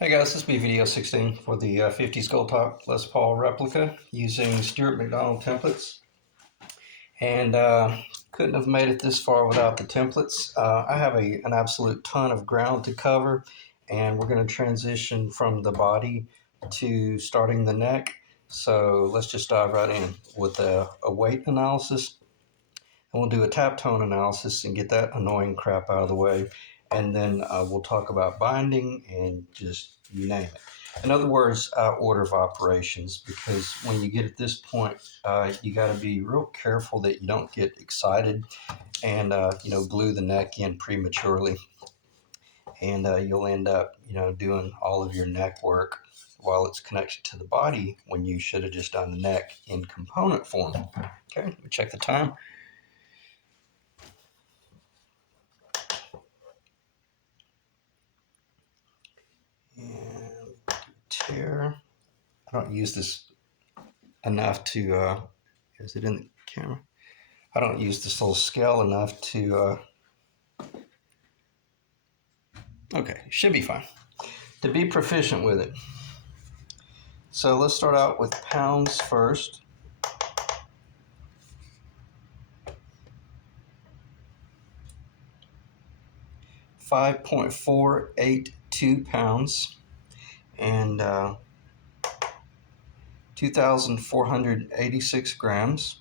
Hey guys, this will be V16 for the 50's Goldtop Les Paul replica using Stuart McDonald templates. And couldn't have made it this far without the templates. I have an absolute ton of ground to cover, and we're going to transition from the body to starting the neck. So let's just dive right in with a weight analysis, and we'll do a tap tone analysis and get that annoying crap out of the way. And then we'll talk about binding and just you name it. In other words, order of operations, because when you get at this point, you got to be real careful that you don't get excited and glue the neck in prematurely, and you'll end up doing all of your neck work while it's connected to the body when you should have just done the neck in component form. Okay, let me check the time. And tear. I don't use this enough to, is it in the camera? I don't use this little scale enough to, okay, should be fine. To be proficient with it. So let's start out with pounds first. £5.482 and 2,486 grams.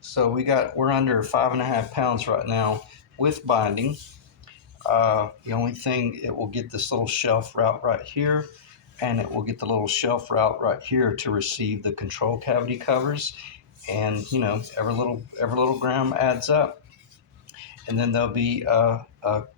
So we're under 5.5 pounds right now with binding. The only thing, it will get this little shelf route right here, and it will get the little shelf route right here to receive the control cavity covers. And every little gram adds up. And then there'll be a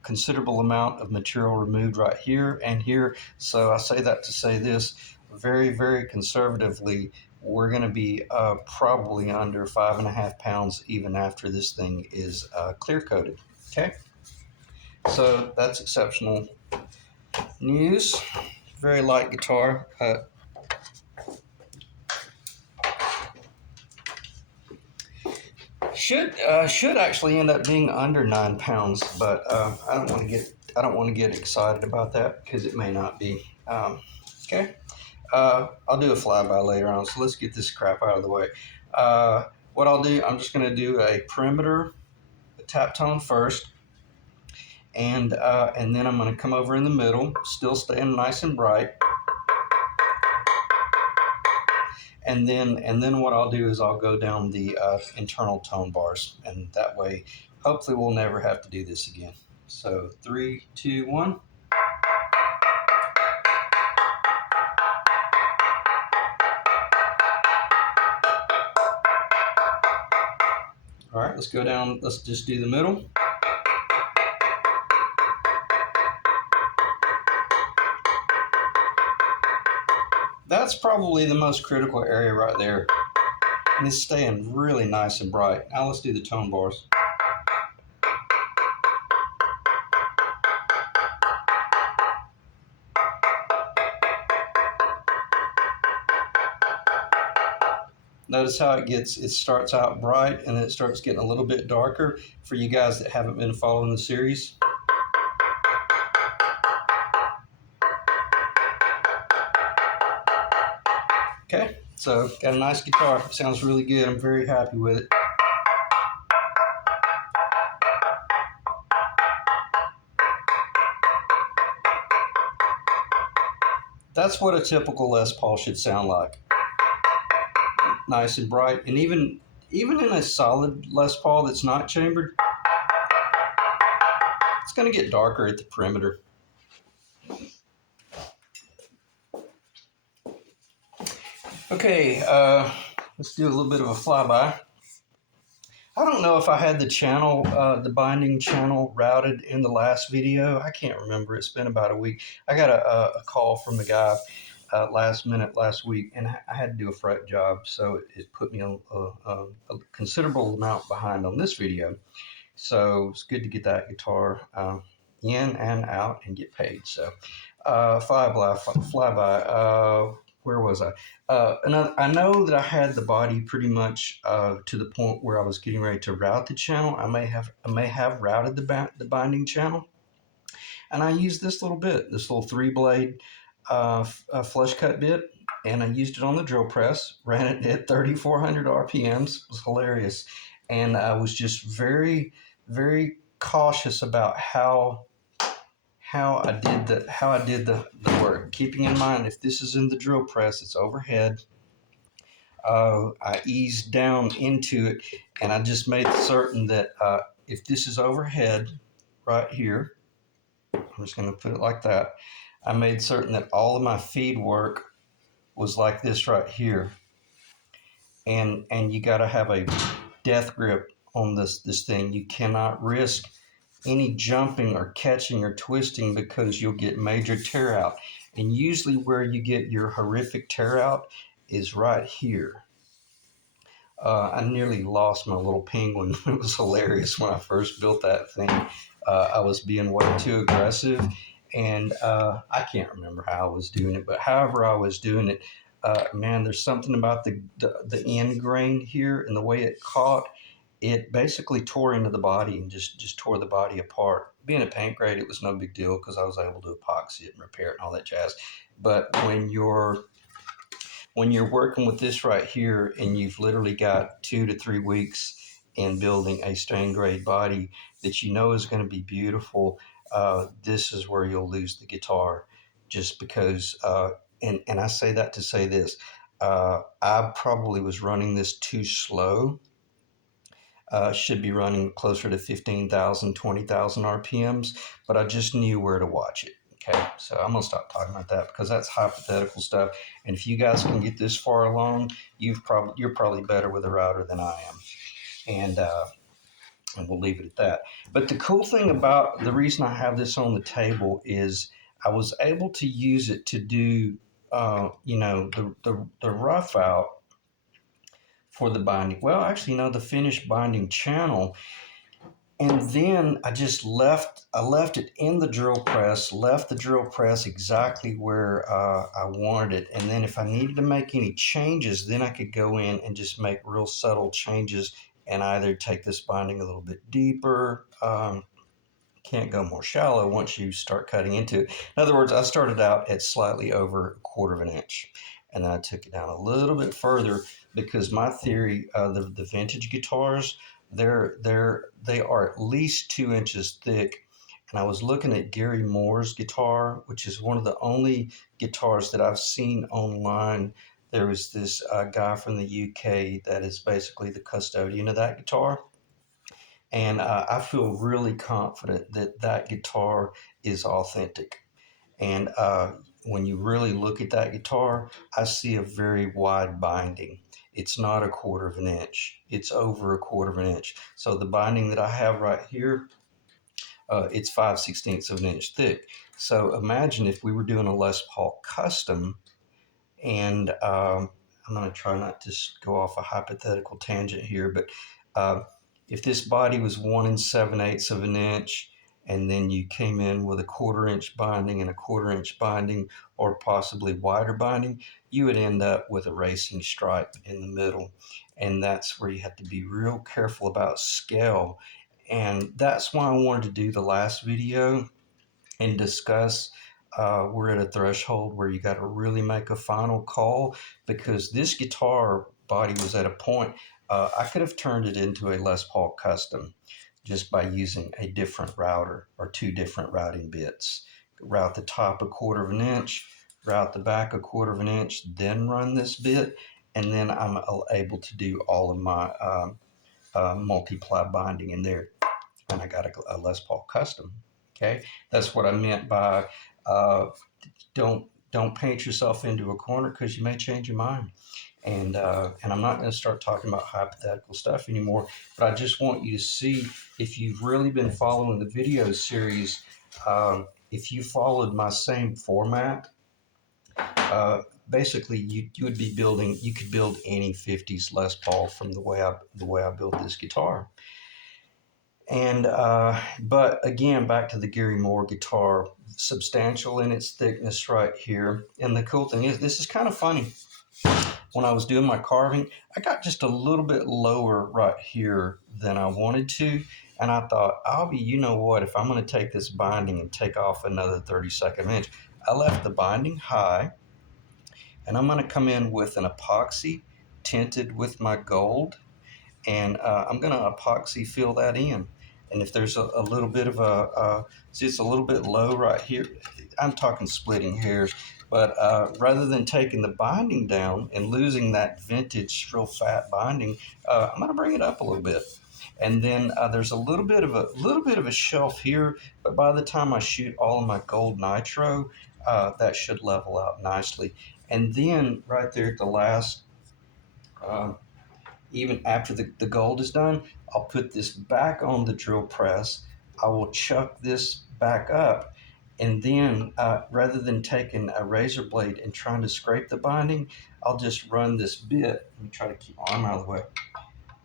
considerable amount of material removed right here and here. So I say that to say this, very, very conservatively, we're going to be probably under 5.5 pounds even after this thing is clear coated. Okay, so that's exceptional news. Very light guitar. Should actually end up being under 9 pounds, but I don't want to get excited about that because it may not be. Okay, I'll do a flyby later on. So let's get this crap out of the way. What I'll do, I'm just going to do a perimeter tap tone first, and then I'm going to come over in the middle, still staying nice and bright. And then what I'll do is I'll go down the internal tone bars, and that way, hopefully, we'll never have to do this again. So 3, 2, 1. All right, let's go down. Let's just do the middle. That's probably the most critical area right there. And it's staying really nice and bright. Now let's do the tone bars. Notice how it starts out bright and then it starts getting a little bit darker for you guys that haven't been following the series. Okay, so got a nice guitar. Sounds really good. I'm very happy with it. That's what a typical Les Paul should sound like. Nice and bright. And even in a solid Les Paul that's not chambered, it's going to get darker at the perimeter. Okay, let's do a little bit of a flyby. I don't know if I had the channel, the binding channel routed in the last video. I can't remember. It's been about a week. I got a call from the guy last minute last week, and I had to do a fret job, so it put me a considerable amount behind on this video. So it's good to get that guitar in and out and get paid. So flyby. Where was I? And I know that I had the body pretty much to the point where I was getting ready to route the channel. I may have routed the binding channel. And I used this little bit, this little 3-blade flush cut bit, and I used it on the drill press, ran it at 3,400 RPMs. It was hilarious. And I was just very, very cautious about how I did the work, keeping in mind if this is in the drill press, it's overhead. I eased down into it, and I just made certain that if this is overhead right here, I'm just going to put it like that. I made certain that all of my feed work was like this right here, and you got to have a death grip on this thing. You cannot risk any jumping or catching or twisting because you'll get major tear out. And usually where you get your horrific tear out is right here. I nearly lost my little penguin. It was hilarious when I first built that thing. I was being way too aggressive, and I can't remember how I was doing it, but however I was doing it, man, there's something about the end grain here and the way it caught. It basically tore into the body and just tore the body apart. Being a paint grade, it was no big deal because I was able to epoxy it and repair it and all that jazz. But when you're working with this right here and you've literally got 2 to 3 weeks in building a stain grade body that you know is going to be beautiful, this is where you'll lose the guitar just because, and I say that to say this, I probably was running this too slow. Should be running closer to 15,000, 20,000 RPMs, but I just knew where to watch it. Okay, so I'm gonna stop talking about that because that's hypothetical stuff. And if you guys can get this far along, you're probably better with a router than I am, and we'll leave it at that. But the cool thing about the reason I have this on the table is I was able to use it to do, the rough out for the binding. Well, actually, the finished binding channel. And then I left it in the drill press, left the drill press exactly where I wanted it. And then if I needed to make any changes, then I could go in and just make real subtle changes and either take this binding a little bit deeper. Can't go more shallow once you start cutting into it. In other words, I started out at slightly over a quarter of an inch, and then I took it down a little bit further because my theory, the vintage guitars, they are at least 2 inches thick. And I was looking at Gary Moore's guitar, which is one of the only guitars that I've seen online. There was this guy from the UK that is basically the custodian of that guitar. And I feel really confident that that guitar is authentic. And when you really look at that guitar, I see a very wide binding. It's not a quarter of an inch. It's over a quarter of an inch. So the binding that I have right here, it's 5/16 of an inch thick. So imagine if we were doing a Les Paul custom, and I'm going to try not to go off a hypothetical tangent here, but uh, if this body was 1 7/8 of an inch, and then you came in with a quarter-inch binding and a quarter-inch binding, or possibly wider binding, you would end up with a racing stripe in the middle. And that's where you have to be real careful about scale. And that's why I wanted to do the last video and discuss. We're at a threshold where you got to really make a final call because this guitar body was at a point I could have turned it into a Les Paul custom just by using a different router or two different routing bits. Route the top a quarter of an inch, route the back a quarter of an inch, then run this bit, and then I'm able to do all of my multiply binding in there. And I got a Les Paul custom. Okay, that's what I meant by uh, don't paint yourself into a corner because you may change your mind. And I'm not going to start talking about hypothetical stuff anymore. But I just want you to see if you've really been following the video series. If you followed my same format, basically you would be building. You could build any 50s Les Paul from the way I built this guitar. And but again, back to the Gary Moore guitar, substantial in its thickness right here. And the cool thing is, this is kind of funny. When I was doing my carving, I got just a little bit lower right here than I wanted to, And I thought, you know what, if I'm going to take this binding and take off another 32nd of an inch, I left the binding high, and I'm going to come in with an epoxy tinted with my gold, and I'm going to epoxy fill that in. And if there's a little bit of see, it's a little bit low right here. I'm talking splitting hairs, but rather than taking the binding down and losing that vintage real fat binding, I'm going to bring it up a little bit. And then there's a little bit of a shelf here, but by the time I shoot all of my gold nitro, that should level out nicely. And then right there at the last, uh, even after the gold is done, I'll put this back on the drill press. I will chuck this back up, and then rather than taking a razor blade and trying to scrape the binding, I'll just run this bit. Let me try to keep my arm out of the way.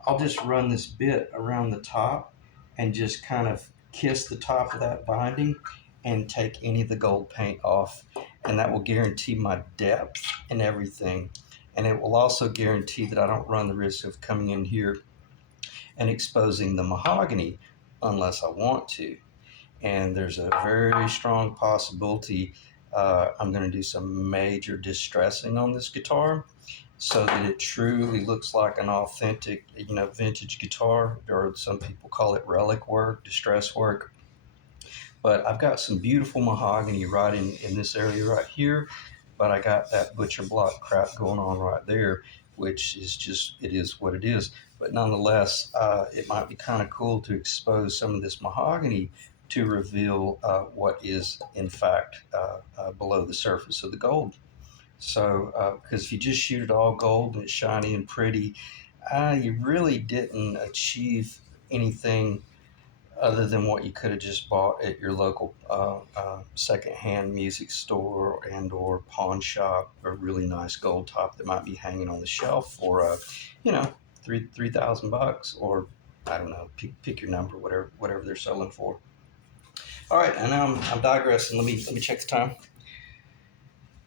I'll just run this bit around the top and just kind of kiss the top of that binding and take any of the gold paint off. And that will guarantee my depth and everything. And it will also guarantee that I don't run the risk of coming in here and exposing the mahogany unless I want to. And there's a very strong possibility I'm going to do some major distressing on this guitar, so that it truly looks like an authentic, vintage guitar, or some people call it relic work, distress work. But I've got some beautiful mahogany right in this area right here, but I got that butcher block crap going on right there, which is just, it is what it is. But nonetheless, it might be kind of cool to expose some of this mahogany to reveal what is in fact below the surface of the gold. So, because if you just shoot it all gold and it's shiny and pretty, you really didn't achieve anything other than what you could have just bought at your local secondhand music store and/or pawn shop, a really nice gold top that might be hanging on the shelf for, $3,000, or I don't know, pick your number, whatever they're selling for. All right, and now I'm digressing. Let me check the time.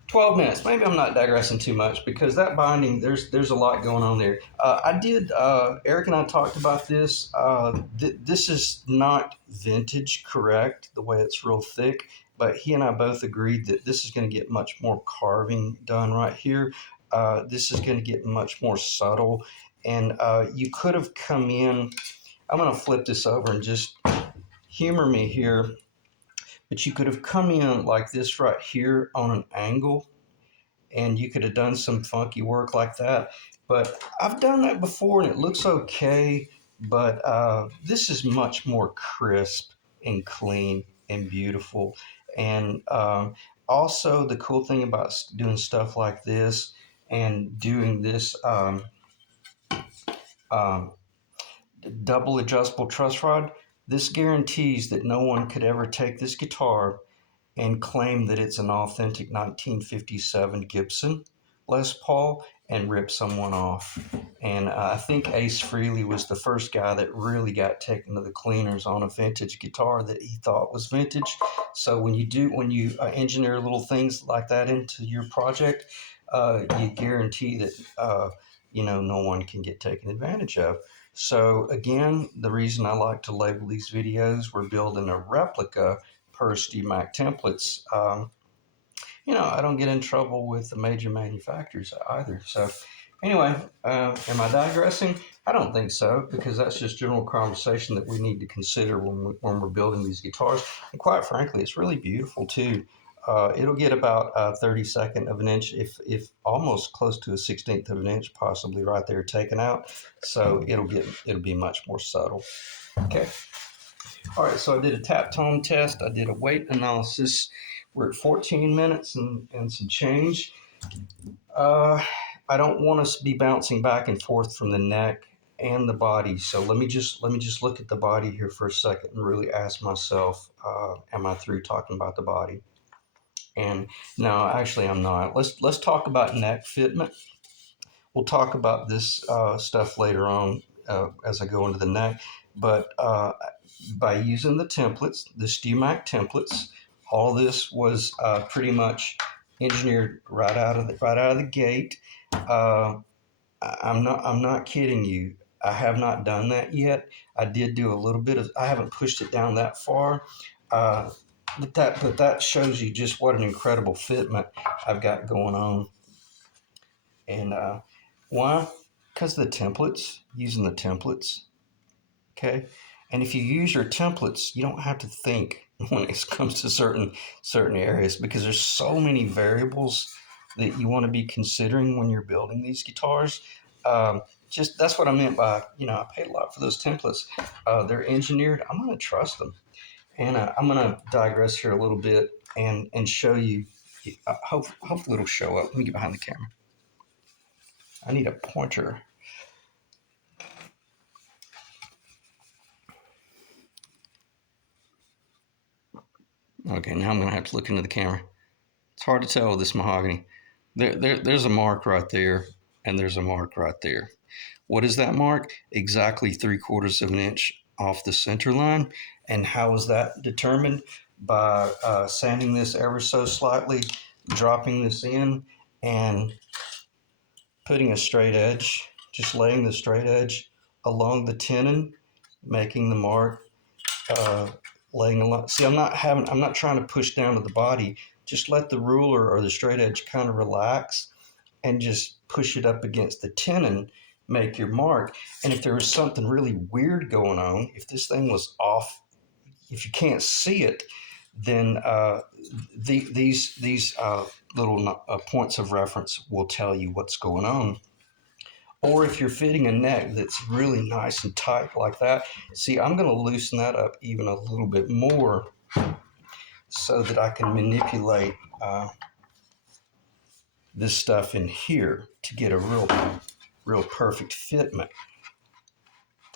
12 minutes. Maybe I'm not digressing too much, because that binding, there's a lot going on there. Eric and I talked about this. This is not vintage correct, the way it's real thick, but he and I both agreed that this is going to get much more carving done right here. This is going to get much more subtle, and you could have come in. I'm going to flip this over and just humor me here, but you could have come in like this right here on an angle, and you could have done some funky work like that. But I've done that before and it looks okay, but this is much more crisp and clean and beautiful. And also, the cool thing about doing stuff like this and doing this um, double adjustable truss rod, this guarantees that no one could ever take this guitar and claim that it's an authentic 1957 Gibson Les Paul and rip someone off. And I think Ace Frehley was the first guy that really got taken to the cleaners on a vintage guitar that he thought was vintage. So when you engineer little things like that into your project, you guarantee that no one can get taken advantage of. So again, the reason I like to label these videos, we're building a replica per StewMac templates. I don't get in trouble with the major manufacturers either. So anyway, am I digressing? I don't think so, because that's just general conversation that we need to consider when we're building these guitars. And quite frankly, it's really beautiful too. It'll get about a 32nd of an inch, if almost close to a 16th of an inch, possibly right there taken out. So it'll be much more subtle. Okay. All right, so I did a tap tone test. I did a weight analysis. We're at 14 minutes and some change. I don't want us to be bouncing back and forth from the neck and the body. So let me just look at the body here for a second and really ask myself, am I through talking about the body? And no, actually I'm not. Let's talk about neck fitment. We'll talk about this stuff later on as I go into the neck. But by using the templates, the StewMac templates, all this was pretty much engineered right out of the gate. I'm not kidding you. I have not done that yet. I did do a little bit of, I haven't pushed it down that far. But that shows you just what an incredible fitment I've got going on. And why? Because the templates, using the templates. Okay. And if you use your templates, you don't have to think when it comes to certain areas, because there's so many variables that you want to be considering when you're building these guitars. Just that's what I meant by, I paid a lot for those templates. They're engineered. I'm going to trust them. And I'm going to digress here a little bit and show you. Hopefully it'll show up. Let me get behind the camera. I need a pointer. Okay, now I'm going to have to look into the camera. It's hard to tell with this mahogany. There's a mark right there, and there's a mark right there. What is that mark? Exactly 3/4 of an inch off the center line. And how is that determined? By sanding this ever so slightly, dropping this in, and putting a straight edge, just laying the straight edge along the tenon, making the mark, laying along. See, I'm not trying to push down to the body. Just let the ruler or the straight edge kind of relax and just push it up against the tenon, make your mark. And if there was something really weird going on, if this thing was off, if you can't see it, then these little points of reference will tell you what's going on. Or if you're fitting a neck that's really nice and tight like that, see, I'm going to loosen that up even a little bit more so that I can manipulate this stuff in here to get a real perfect fitment.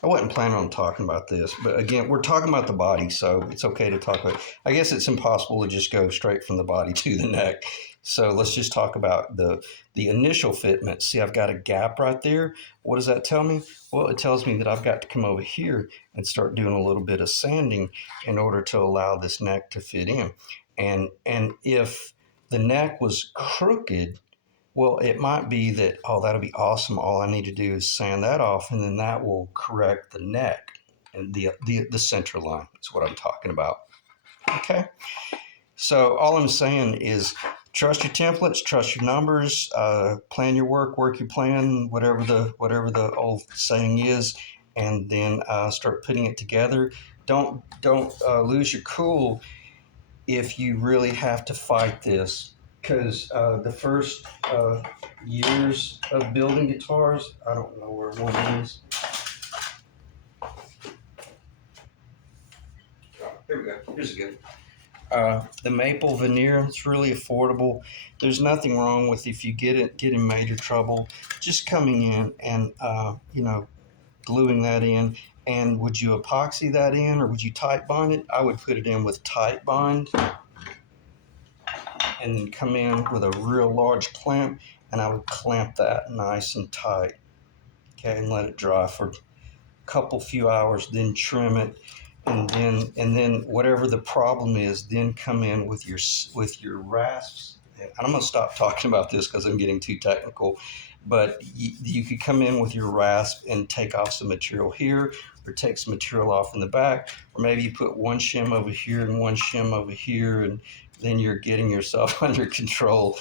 I wasn't planning on talking about this, but again, we're talking about the body, so it's okay to talk about it. I guess it's impossible to just go straight from the body to the neck. So let's just talk about the initial fitment. See, I've got a gap right there. What does that tell me? Well, it tells me that I've got to come over here and start doing a little bit of sanding in order to allow this neck to fit in. And if the neck was crooked, well, it might be that, oh, that'll be awesome. All I need to do is sand that off, and then that will correct the neck and the center line. That's what I'm talking about. Okay. So all I'm saying is trust your templates, trust your numbers, plan your work your plan, whatever the old saying is, and then start putting it together. Don't lose your cool if you really have to fight this. Because the first years of building guitars, I don't know where one is. Oh, here we go. Here's a good. The maple veneer, it's really affordable. There's nothing wrong with if you get in major trouble, just coming in and gluing that in. And would you epoxy that in, or would you tight bond it? I would put it in with tight bond, and then come in with a real large clamp, and I would clamp that nice and tight. Okay, and let it dry for a few hours, then trim it, and then whatever the problem is, then come in with your rasps. And I'm going to stop talking about this because I'm getting too technical, but you could come in with your rasp and take off some material here, or take some material off in the back, or maybe you put one shim over here and one shim over here, and then you're getting yourself under control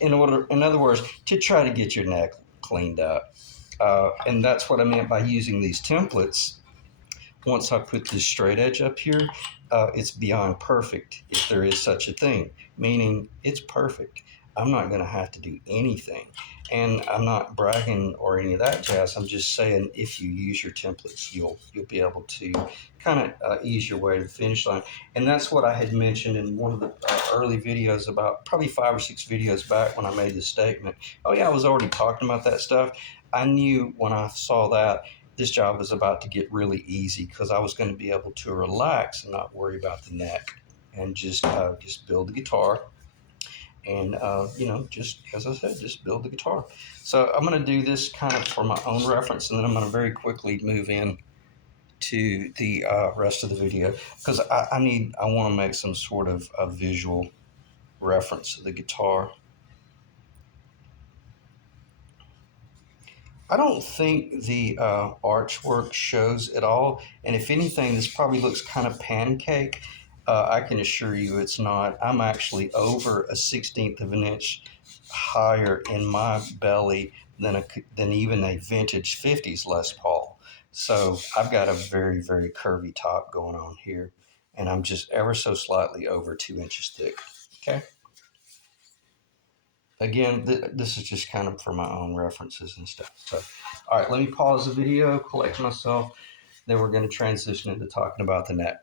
in other words, to try to get your neck cleaned up. And that's what I meant by using these templates. Once I put this straight edge up here, it's beyond perfect, if there is such a thing, meaning it's perfect. I'm not going to have to do anything. And I'm not bragging or any of that jazz. I'm just saying, if you use your templates, you'll be able to kind of ease your way to the finish line. And that's what I had mentioned in one of the early videos, about probably 5 or 6 videos back, when I made this statement. Oh yeah, I was already talking about that stuff. I knew when I saw that this job was about to get really easy, because I was going to be able to relax and not worry about the neck, and just build the guitar. And, just as I said, just build the guitar. So I'm going to do this kind of for my own reference, and then I'm going to very quickly move in to the rest of the video, because I want to make some sort of a visual reference to the guitar. I don't think the archwork shows at all. And if anything, this probably looks kind of pancake. I can assure you it's not. I'm actually over a 16th of an inch higher in my belly than even a vintage 50s Les Paul. So I've got a very, very curvy top going on here. And I'm just ever so slightly over 2 inches thick. Okay. Again, this is just kind of for my own references and stuff. So, all right, let me pause the video, collect myself. Then we're going to transition into talking about the neck.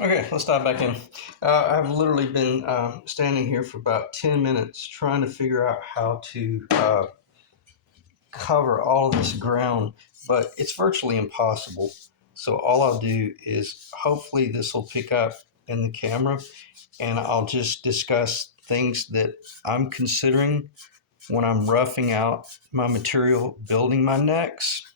Okay, let's dive back in. I've literally been standing here for about 10 minutes trying to figure out how to cover all of this ground, but it's virtually impossible. So all I'll do is hopefully this will pick up in the camera, and I'll just discuss things that I'm considering when I'm roughing out my material, building my necks.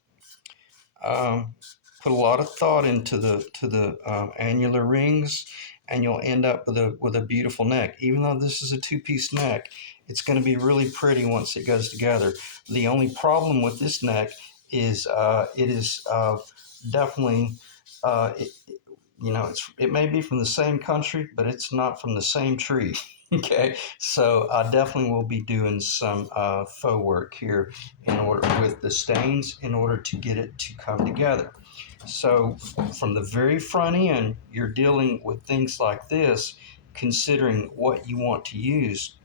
Um, Put a lot of thought into the annular rings, and you'll end up with a beautiful neck. Even though this is a two-piece neck, it's going to be really pretty once it goes together. The only problem with this neck is it is definitely it, it may be from the same country, but it's not from the same tree. Okay, so I definitely will be doing some faux work here in order with the stains in order to get it to come together. So from the very front end, you're dealing with things like this, considering what you want to use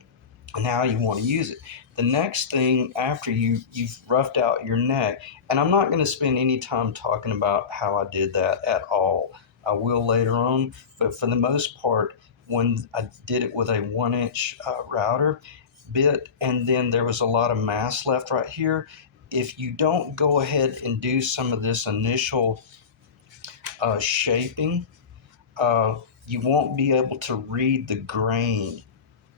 and how you want to use it. The next thing after you've roughed out your neck, and I'm not going to spend any time talking about how I did that at all. I will later on, but for the most part, when I did it with a 1 inch router bit, and then there was a lot of mass left right here. If you don't go ahead and do some of this initial shaping, you won't be able to read the grain.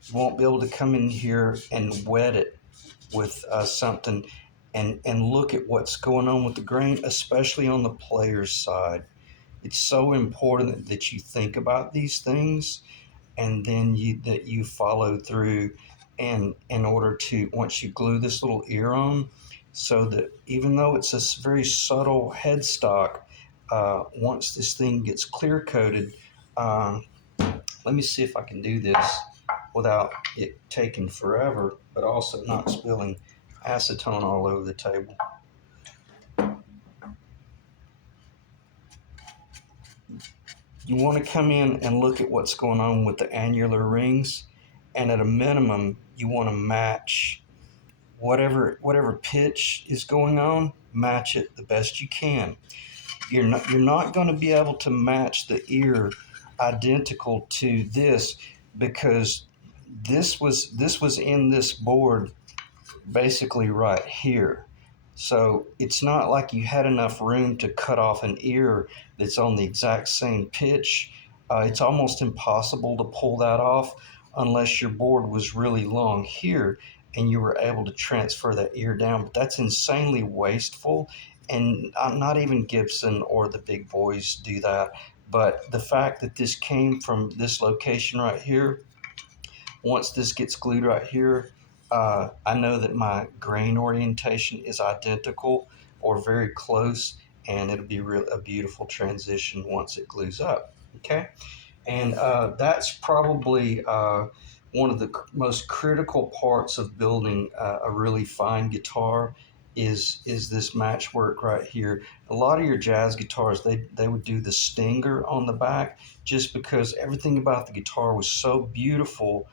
You won't be able to come in here and wet it with something and look at what's going on with the grain, especially on the player's side. It's so important that you think about these things, and then you follow through, and in order to, once you glue this little ear on, so that even though it's a very subtle headstock, once this thing gets clear coated, uh, let me see if I can do this without it taking forever, but also not spilling acetone all over the table. You want to come in and look at what's going on with the annular rings, and at a minimum, you want to match whatever pitch is going on, match it the best you can. You're not going to be able to match the ear identical to this, because this was in this board basically right here. So it's not like you had enough room to cut off an ear that's on the exact same pitch. It's almost impossible to pull that off unless your board was really long here and you were able to transfer that ear down. But that's insanely wasteful, and not even Gibson or the big boys do that. But the fact that this came from this location right here, once this gets glued right here, I know that my grain orientation is identical or very close, and it'll be a beautiful transition once it glues up. Okay, and that's probably one of the most critical parts of building a really fine guitar. Is this match work right here? A lot of your jazz guitars, they would do the stinger on the back, just because everything about the guitar was so beautiful.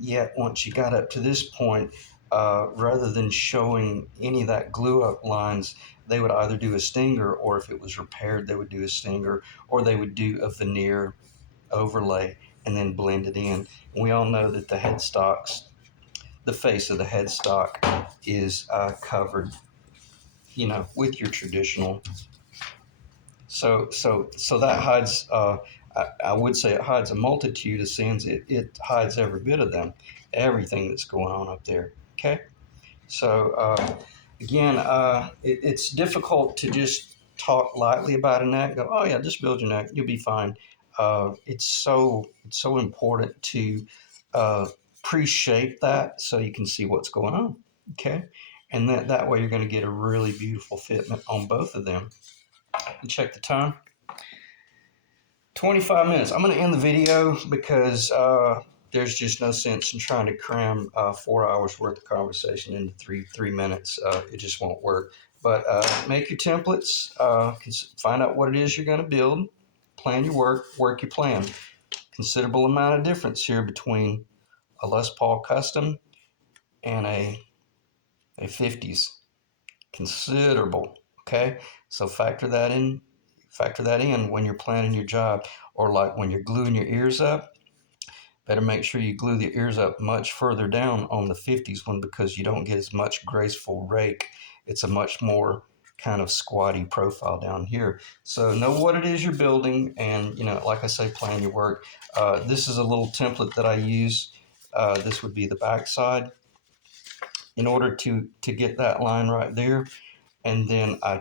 Yet once you got up to this point, rather than showing any of that glue up lines, they would either do a stinger, or if it was repaired, they would do a stinger, or they would do a veneer overlay and then blend it in. And we all know that the headstocks, the face of the headstock is covered, with your traditional. So that hides. I would say it hides a multitude of sins. It hides every bit of them, everything that's going on up there. Okay, so again, it's difficult to just talk lightly about a neck. Go, oh yeah, just build your neck, you'll be fine. It's so important to pre-shape that so you can see what's going on. Okay, and that way you're going to get a really beautiful fitment on both of them. And check the time. 25 minutes. I'm going to end the video because there's just no sense in trying to cram 4 hours worth of conversation into three minutes. It just won't work. But make your templates, find out what it is you're going to build, plan your work your plan. Considerable amount of difference here between a Les Paul Custom and a 50s. Considerable. Okay, so factor that in when you're planning your job. Or like when you're gluing your ears up, better make sure you glue the ears up much further down on the 50s one, because you don't get as much graceful rake. It's a much more kind of squatty profile down here. So know what it is you're building, and like I say, plan your work. This is a little template that I use. This would be the back side in order to get that line right there, and then I